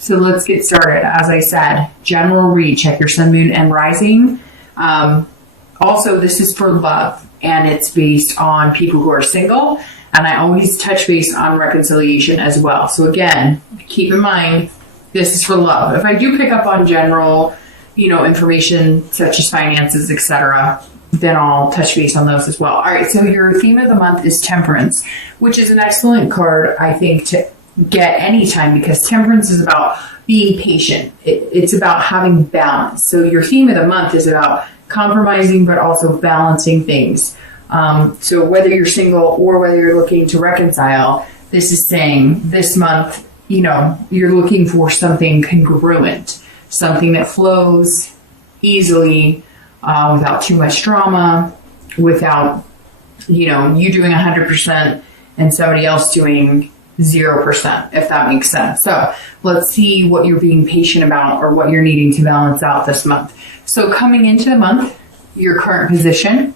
So let's get started. As I said, general read, check your sun, moon, and rising. Also, this is for love, and it's based on people who are single. And I always touch base on reconciliation as well. So again, keep in mind, this is for love. If I do pick up on general, information such as finances, etc., then I'll touch base on those as well. All right, so your theme of the month is Temperance, which is an excellent card, I think, to get anytime, because Temperance is about being patient. It's about having balance. So your theme of the month is about compromising, but also balancing things. So whether you're single or whether you're looking to reconcile, this is saying this month, you're looking for something congruent, something that flows easily, without too much drama, without, you doing 100% and somebody else doing 0%, if that makes sense. So let's see what you're being patient about or what you're needing to balance out this month. So coming into the month, your current position,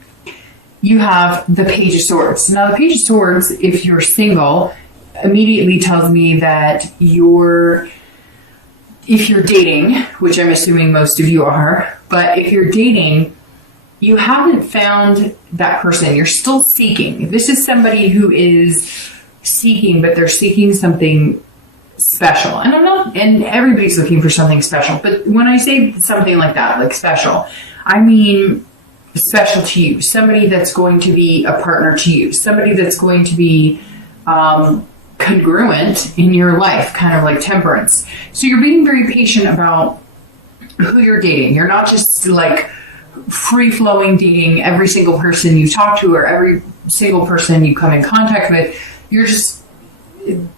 you have the Page of Swords. Now, the Page of Swords, if you're single, immediately tells me that if you're dating, which I'm assuming most of you are, but if you're dating, you haven't found that person. You're still seeking. This is somebody who is seeking, but they're seeking something special. And everybody's looking for something special. But when I say something like that, like special, I mean special to you, somebody that's going to be a partner to you, somebody that's going to be congruent in your life, kind of like Temperance. So you're being very patient about who you're dating. You're not just like free-flowing dating every single person you talk to or every single person you come in contact with. You're just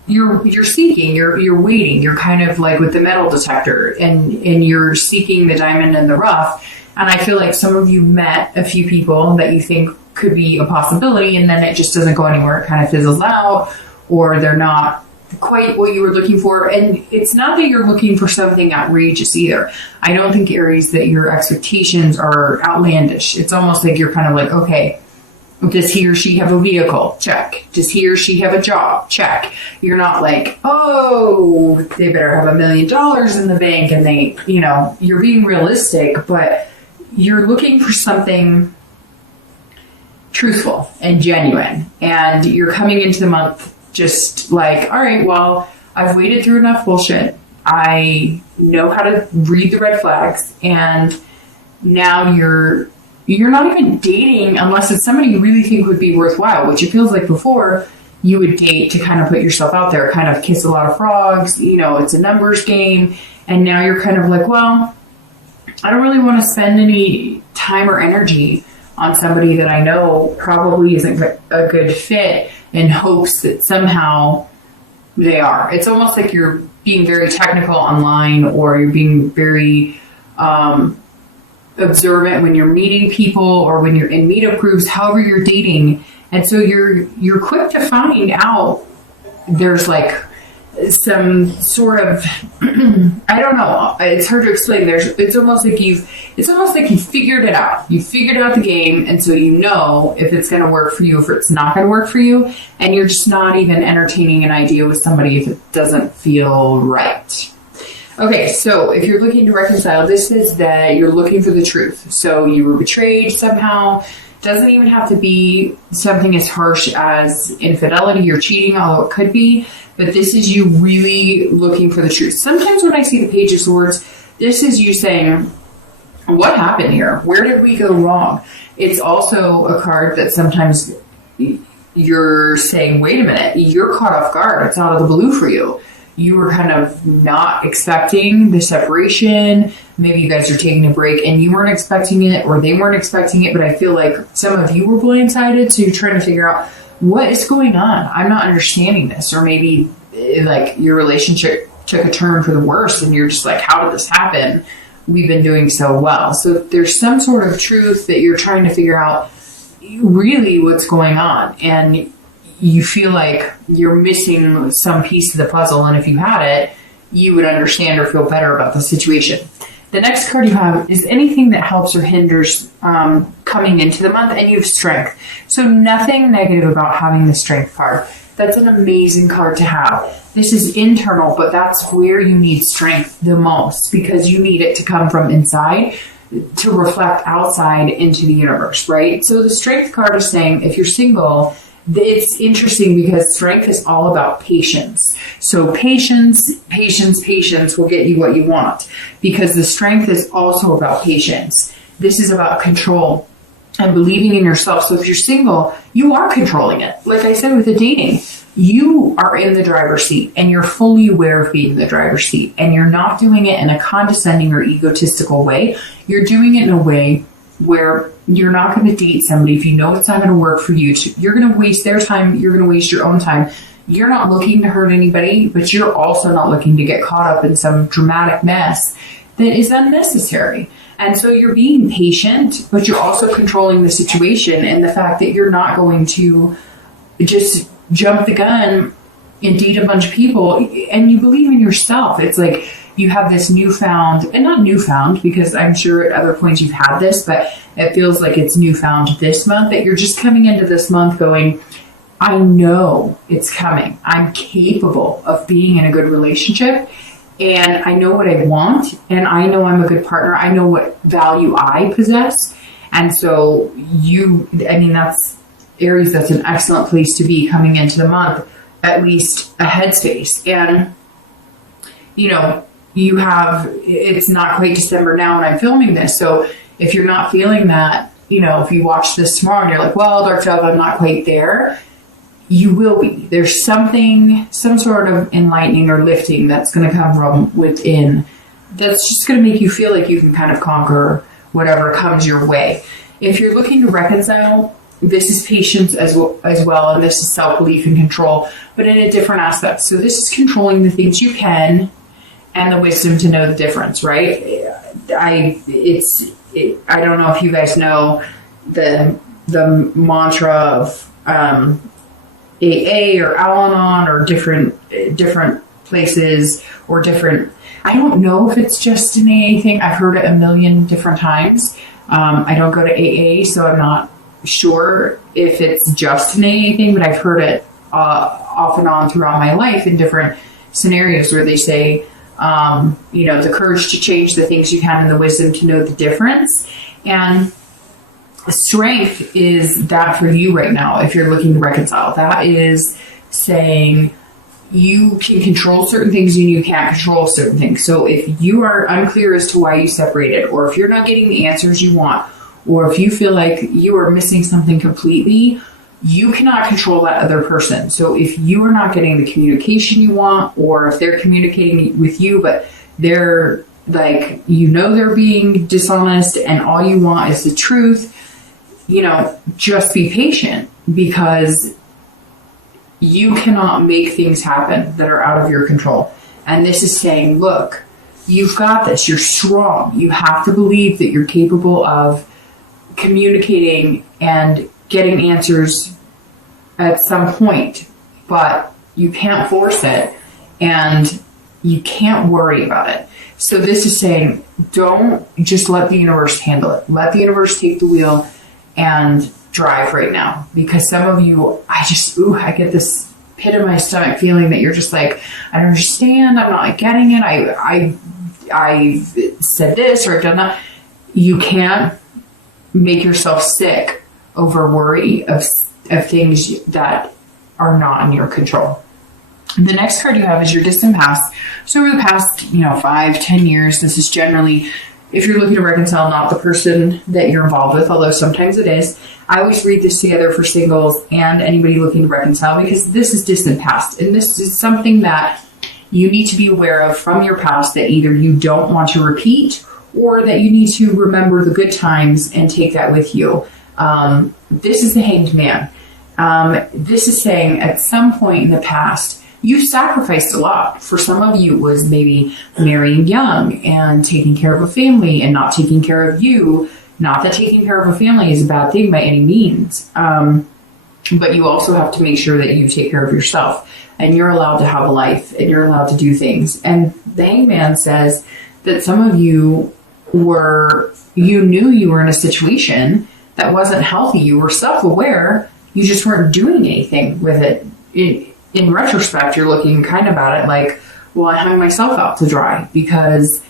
you're seeking, you're waiting. You're kind of like with the metal detector, and you're seeking the diamond in the rough. And I feel like some of you met a few people that you think could be a possibility, and then it just doesn't go anywhere. It kind of fizzles out, or they're not quite what you were looking for. And it's not that you're looking for something outrageous either. I don't think, Aries, that your expectations are outlandish. It's almost like you're kind of like, okay, does he or she have a vehicle? Check. Does he or she have a job? Check. You're not like, oh, they better have $1 million in the bank, and they, you're being realistic, but you're looking for something truthful and genuine. And you're coming into the month just like, all right, well, I've waded through enough bullshit. I know how to read the red flags. And now you're not even dating unless it's somebody you really think would be worthwhile, which it feels like before you would date to kind of put yourself out there, kind of kiss a lot of frogs. It's a numbers game. And now you're kind of like, well, I don't really want to spend any time or energy on somebody that I know probably isn't a good fit, in hopes that somehow they are. It's almost like you're being very technical online, or you're being very observant when you're meeting people or when you're in meetup groups, however you're dating. And so you're quick to find out there's like some sort of I don't know, it's hard to explain. It's almost like you figured it out. You figured out the game, and so if it's going to work for you, if it's not going to work for you, and you're just not even entertaining an idea with somebody if it doesn't feel right. Okay, so if you're looking to reconcile, this is that you're looking for the truth. So you were betrayed somehow. Doesn't even have to be something as harsh as infidelity or cheating, although it could be. But this is you really looking for the truth. Sometimes when I see the Page of Swords, this is you saying, what happened here? Where did we go wrong? It's also a card that sometimes you're saying, wait a minute, you're caught off guard. It's out of the blue for you. You were kind of not expecting the separation. Maybe you guys are taking a break and you weren't expecting it, or they weren't expecting it. But I feel like some of you were blindsided. So you're trying to figure out, what is going on? I'm not understanding this. Or maybe like your relationship took a turn for the worse and you're just like, how did this happen? We've been doing so well. So there's some sort of truth that you're trying to figure out really what's going on. And you feel like you're missing some piece of the puzzle. And if you had it, you would understand or feel better about the situation. The next card you have is anything that helps or hinders coming into the month, and you have strength. So nothing negative about having the strength card. That's an amazing card to have. This is internal, but that's where you need strength the most, because you need it to come from inside to reflect outside into the universe, right? So the strength card is saying, if you're single, it's interesting because strength is all about patience. So patience will get you what you want, because the strength is also about patience. This is about control and believing in yourself. So if you're single, you are controlling it. Like I said with the dating, you are in the driver's seat and you're fully aware of being in the driver's seat, and you're not doing it in a condescending or egotistical way. You're doing it in a way where you're not going to date somebody if you know it's not going to work for you. You're going to waste their time. You're going to waste your own time. You're not looking to hurt anybody, but you're also not looking to get caught up in some dramatic mess that is unnecessary. And so you're being patient, but you're also controlling the situation, and the fact that you're not going to just jump the gun and date a bunch of people, and you believe in yourself. It's like you have this newfound, and not newfound, because I'm sure at other points you've had this, but it feels like it's newfound this month, that you're just coming into this month going, I know it's coming. I'm capable of being in a good relationship, and I know what I want, and I know I'm a good partner. I know what value I possess. And so that's Aries, that's an excellent place to be coming into the month, at least a headspace. And, it's not quite December now when I'm filming this. So if you're not feeling that, if you watch this tomorrow and you're like, well, Dark Dove, I'm not quite there, you will be. There's some sort of enlightening or lifting that's going to come from within, that's just going to make you feel like you can kind of conquer whatever comes your way. If you're looking to reconcile, this is patience as well, and this is self-belief and control, but in a different aspect. So this is controlling the things you can and the wisdom to know the difference, right? I don't know if you guys know the mantra of AA or Al-Anon, or different places, or different. I don't know if it's just an AA thing. I've heard it a million different times. I don't go to AA, so I'm not sure if it's just an AA thing, but I've heard it off and on throughout my life in different scenarios where they say, the courage to change the things you can and the wisdom to know the difference. And strength is that for you right now. If you're looking to reconcile, that is saying you can control certain things and you can't control certain things. So if you are unclear as to why you separated, or if you're not getting the answers you want, or if you feel like you are missing something completely, you cannot control that other person. So if you are not getting the communication you want, or if they're communicating with you, but they're like, they're being dishonest and all you want is the truth, just be patient, because you cannot make things happen that are out of your control. And this is saying, look, you've got this. You're strong. You have to believe that you're capable of communicating and getting answers at some point, but you can't force it and you can't worry about it. So this is saying, don't just let the universe handle it. Let the universe take the wheel and drive right now. Because some of you, I get this pit in my stomach feeling that you're just like, I don't understand. I'm not getting it. I said this or I've done that. You can't make yourself sick over worry of things that are not in your control. The next card you have is your distant past. So over the past, 5-10 years, this is generally, if you're looking to reconcile, not the person that you're involved with, although sometimes it is. I always read this together for singles and anybody looking to reconcile, because this is distant past. And this is something that you need to be aware of from your past that either you don't want to repeat, or that you need to remember the good times and take that with you. This is the Hanged Man. This is saying at some point in the past, you've sacrificed a lot. For some of you, it was maybe marrying young and taking care of a family and not taking care of you. Not that taking care of a family is a bad thing by any means. But you also have to make sure that you take care of yourself, and you're allowed to have a life and you're allowed to do things. And the Hanged Man says that some of you knew you were in a situation that wasn't healthy. You were self-aware. You just weren't doing anything with it. in retrospect, you're looking kind of at it like, well, I hung myself out to dry because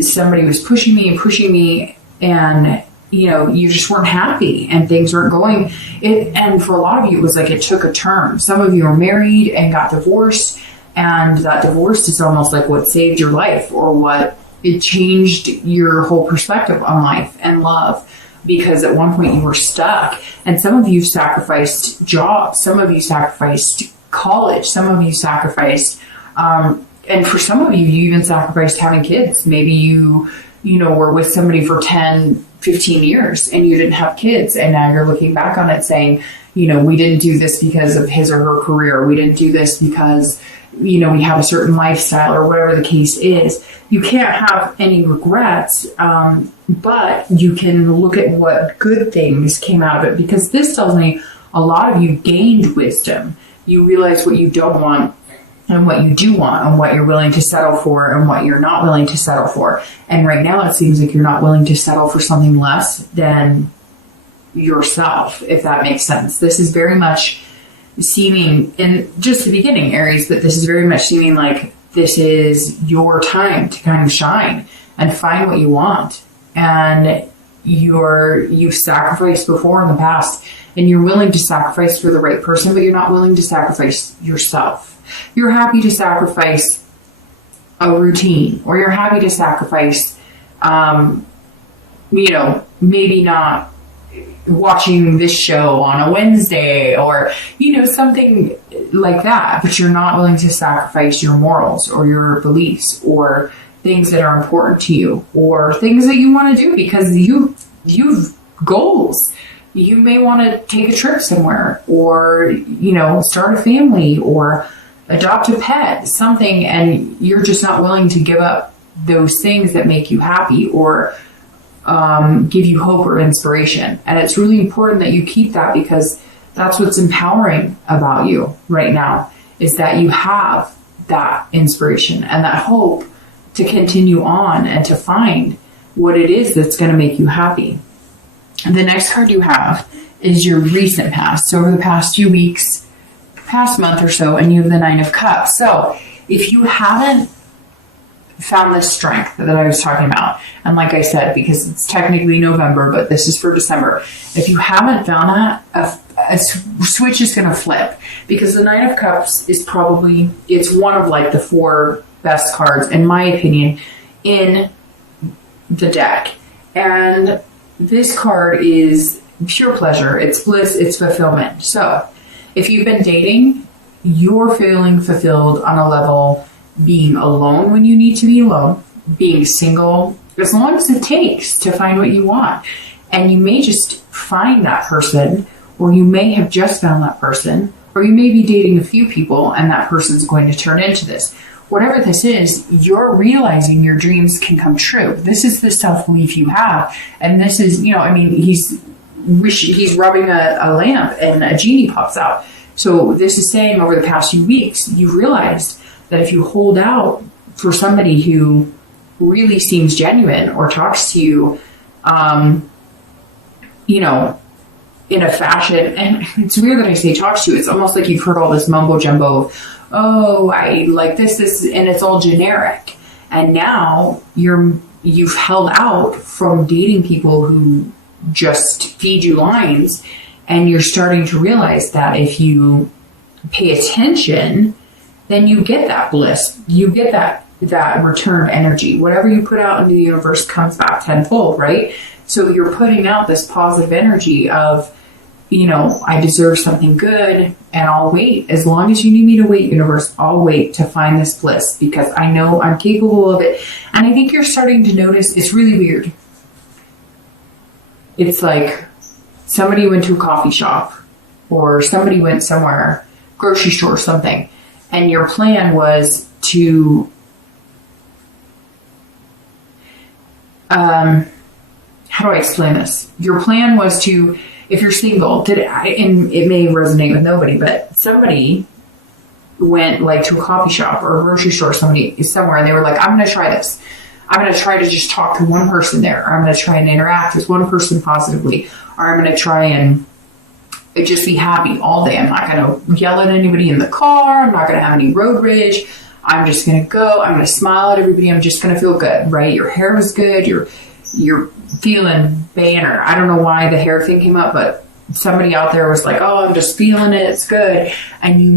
somebody was pushing me, and you just weren't happy and things weren't going. And for a lot of you, it was like it took a turn. Some of you are married and got divorced, and that divorce is almost like what saved your life, or what it changed your whole perspective on life and love. Because at one point you were stuck, and some of you sacrificed jobs, some of you sacrificed college, some of you sacrificed, and for some of you, you even sacrificed having kids. Maybe you were with somebody for 10, 15 years and you didn't have kids, and now you're looking back on it saying, we didn't do this because of his or her career. We didn't do this because, we have a certain lifestyle, or whatever the case is. You can't have any regrets, but you can look at what good things came out of it, because this tells me a lot of you gained wisdom. You realize what you don't want and what you do want, and what you're willing to settle for and what you're not willing to settle for. And right now it seems like you're not willing to settle for something less than yourself, if that makes sense. This is very much seeming, in just the beginning, Aries, but this is very much seeming like this is your time to kind of shine and find what you want. And you've sacrificed before in the past, and you're willing to sacrifice for the right person, but you're not willing to sacrifice yourself. You're happy to sacrifice a routine, or you're happy to sacrifice, maybe not watching this show on a Wednesday, or, something like that, but you're not willing to sacrifice your morals or your beliefs or things that are important to you, or things that you want to do because you've goals. You may want to take a trip somewhere, or, start a family, or adopt a pet, something, and you're just not willing to give up those things that make you happy, or give you hope or inspiration. And it's really important that you keep that, because that's what's empowering about you right now, is that you have that inspiration and that hope to continue on and to find what it is that's going to make you happy. And the next card you have is your recent past. So over the past few weeks, past month or so, and you have the Nine of Cups. So if you haven't found the strength that I was talking about, and like I said, because it's technically November, but this is for December, if you haven't found that, a switch is going to flip, because the Nine of Cups is it's one of like the 4 best cards, in my opinion, in the deck. And this card is pure pleasure, it's bliss, it's fulfillment. So if you've been dating, you're feeling fulfilled on a level, being alone when you need to be alone, being single, as long as it takes to find what you want. And you may just find that person, or you may have just found that person, or you may be dating a few people and that person's going to turn into this. Whatever this is, you're realizing your dreams can come true. This is the self-belief you have. And this is, he's rubbing a lamp and a genie pops out. So this is saying over the past few weeks, you've realized that if you hold out for somebody who really seems genuine, or talks to you, in a fashion, and it's weird that I say talks to you, it's almost like you've heard all this mumbo jumbo of, oh, I like this, and it's all generic. And now you've held out from dating people who just feed you lines, and you're starting to realize that if you pay attention, then you get that bliss. You get that return energy. Whatever you put out into the universe comes back tenfold, right? So you're putting out this positive energy of, I deserve something good, and I'll wait. As long as you need me to wait, universe, I'll wait to find this bliss, because I know I'm capable of it. And I think you're starting to notice, it's really weird. It's like somebody went to a coffee shop, or somebody went somewhere, grocery store or something, and your plan was to how do I explain this? Your plan was to, if you're single, and it may resonate with nobody, but somebody went like to a coffee shop or a grocery store, somewhere, and they were like, I'm going to try this. I'm going to try to just talk to one person there, or I'm going to try and interact with one person positively, or I'm going to try and I'd just be happy all day. I'm not going to yell at anybody in the car. I'm not going to have any road rage. I'm just going to go. I'm going to smile at everybody. I'm just going to feel good, right? Your hair was good. You're feeling banner. I don't know why the hair thing came up, but somebody out there was like, oh, I'm just feeling it. It's good. And you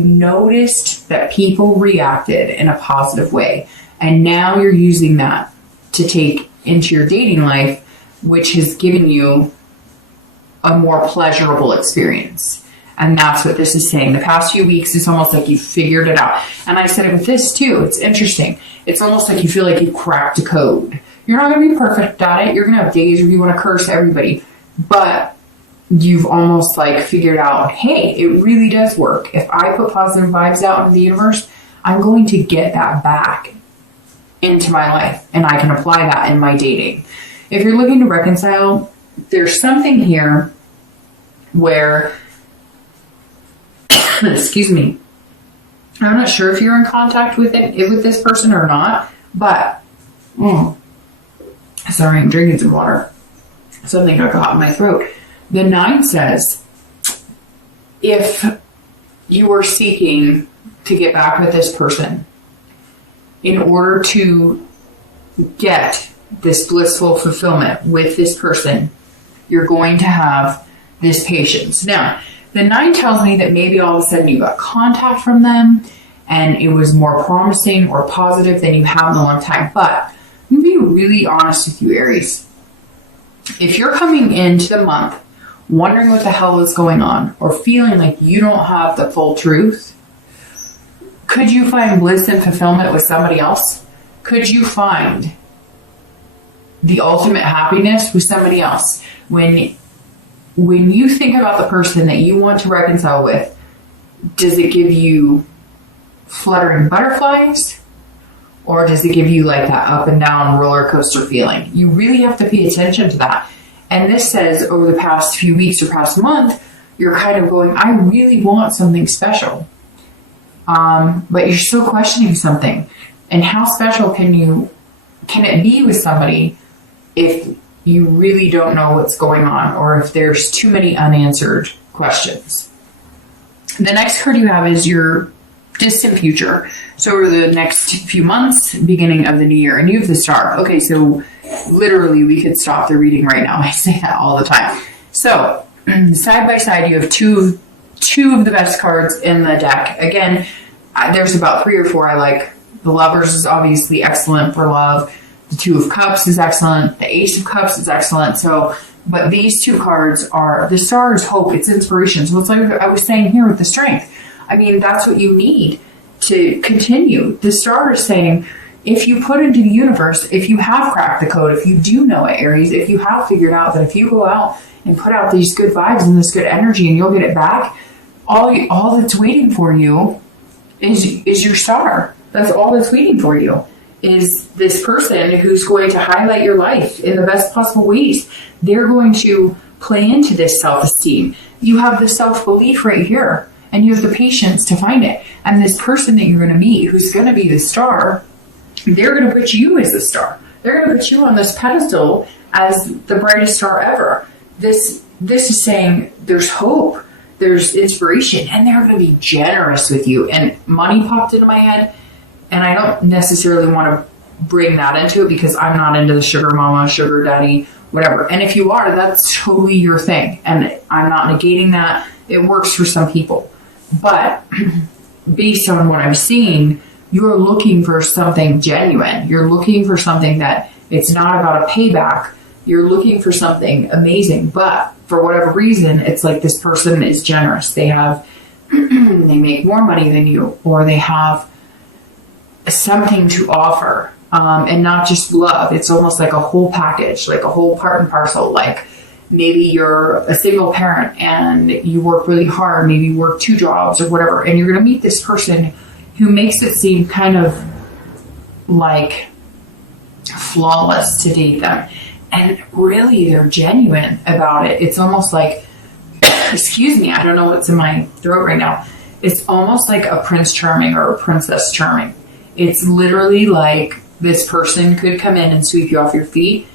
noticed that people reacted in a positive way. And now you're using that to take into your dating life, which has given you a more pleasurable experience. And that's what this is saying. The past few weeks, it's almost like you figured it out. And I said it with this too. It's interesting. It's almost like you feel like you cracked a code. You're not going to be perfect at it. You're going to have days where you want to curse everybody. But you've almost like figured out, hey, it really does work. If I put positive vibes out into the universe, I'm going to get that back into my life. And I can apply that in my dating. If you're looking to reconcile, there's something here where, excuse me, I'm not sure if you're in contact with this person or not, but, sorry, I'm drinking some water. Something got caught in my throat. The 9 says, if you are seeking to get back with this person in order to get this blissful fulfillment with this person, you're going to have this patience. Now, the 9 tells me that maybe all of a sudden you got contact from them and it was more promising or positive than you have in a long time. But I'm going to be really honest with you, Aries. If you're coming into the month wondering what the hell is going on or feeling like you don't have the full truth, could you find bliss and fulfillment with somebody else? Could you find the ultimate happiness with somebody else? When you think about the person that you want to reconcile with, does it give you fluttering butterflies? Or does it give you like that up and down roller coaster feeling? You really have to pay attention to that. And this says over the past few weeks or past month, you're kind of going, I really want something special. But you're still questioning something. And how special can it be with somebody if you really don't know what's going on, or if there's too many unanswered questions? The next card you have is your distant future. So over the next few months, beginning of the new year, and you have the Star. Okay, so literally we could stop the reading right now. I say that all the time. So side by side, you have two of the best cards in the deck. Again, there's about 3 or 4 I like. The Lovers is obviously excellent for love. The 2 of Cups is excellent. The Ace of Cups is excellent. So, but these 2 cards are, the Star is hope, it's inspiration. So it's like I was saying here with the Strength. I mean, that's what you need to continue. The Star is saying, if you put into the universe, if you have cracked the code, if you do know it, Aries, if you have figured out that if you go out and put out these good vibes and this good energy and you'll get it back, all that's waiting for you is your Star. That's all that's waiting for you, is this person who's going to highlight your life in the best possible ways. They're going to play into this self-esteem. You have the self-belief right here, and you have the patience to find it. And this person that you're going to meet, who's going to be the Star, they're going to put you as the Star. They're going to put you on this pedestal as the brightest star ever. This is saying there's hope, there's inspiration, and they're going to be generous with you. And money popped into my head. And I don't necessarily want to bring that into it because I'm not into the sugar mama, sugar daddy, whatever. And if you are, that's totally your thing. And I'm not negating that. It works for some people. But based on what I'm seeing, you're looking for something genuine. You're looking for something that it's not about a payback. You're looking for something amazing. But for whatever reason, it's like this person is generous. They have, they make more money than you, or they have something to offer, and not just love. It's almost like a whole package, like a whole part and parcel. Like maybe you're a single parent and you work really hard, maybe you work 2 jobs or whatever, and you're going to meet this person who makes it seem kind of like flawless to date them, and really they're genuine about it. It's almost like excuse me, I don't know what's in my throat right now. It's almost like a Prince Charming or a Princess Charming. It's literally like this person could come in and sweep you off your feet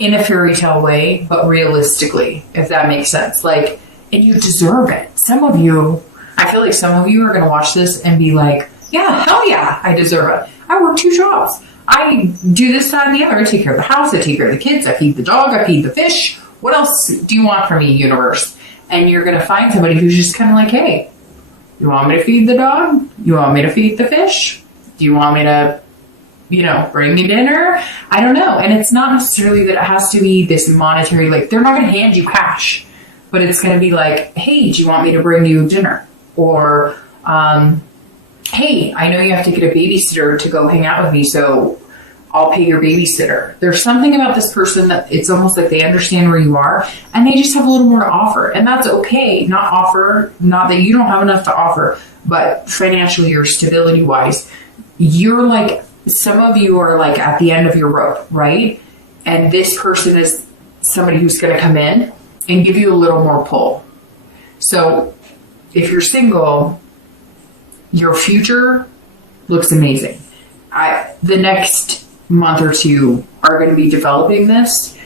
in a fairy tale way, but realistically, if that makes sense. Like, and you deserve it. Some of you, I feel like some of you are going to watch this and be like, yeah, hell yeah, I deserve it. I work 2 jobs. I do this, that, and the other. I take care of the house. I take care of the kids. I feed the dog. I feed the fish. What else do you want from me, universe? And you're going to find somebody who's just kind of like, hey, you want me to feed the dog? You want me to feed the fish? Do you want me to, bring you dinner? I don't know. And it's not necessarily that it has to be this monetary, like, they're not going to hand you cash, but it's going to be like, hey, do you want me to bring you dinner? Or, hey, I know you have to get a babysitter to go hang out with me, so I'll pay your babysitter. There's something about this person that it's almost like they understand where you are, and they just have a little more to offer. And that's okay. Not that you don't have enough to offer, but financially or stability wise, you're like, some of you are like at the end of your rope, right? And this person is somebody who's going to come in and give you a little more pull. So if you're single, your future looks amazing. The next month or 2 are going to be developing this,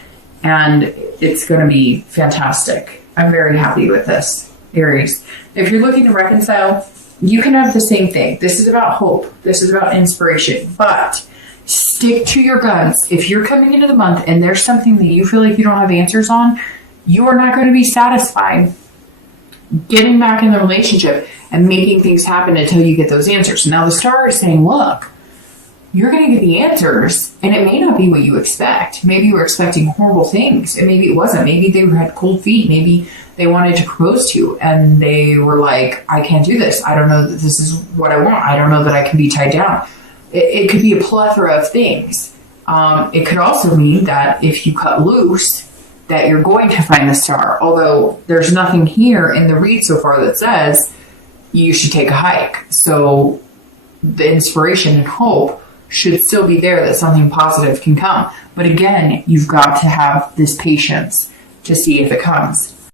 and it's going to be fantastic. I'm very happy with this, Aries. If you're looking to reconcile, you can have the same thing. This is about hope. This is about inspiration. But stick to your guns. If you're coming into the month and there's something that you feel like you don't have answers on, you are not going to be satisfied getting back in the relationship and making things happen until you get those answers. Now the star is saying, look, you're going to get the answers, and it may not be what you expect. Maybe you were expecting horrible things, and maybe it wasn't. Maybe they had cold feet. Maybe they wanted to propose to you, and they were like, I can't do this. I don't know that this is what I want. I don't know that I can be tied down. It could be a plethora of things. It could also mean that if you cut loose, that you're going to find the star. Although there's nothing here in the read so far that says you should take a hike. So the inspiration and hope should still be there that something positive can come. But again, you've got to have this patience to see if it comes.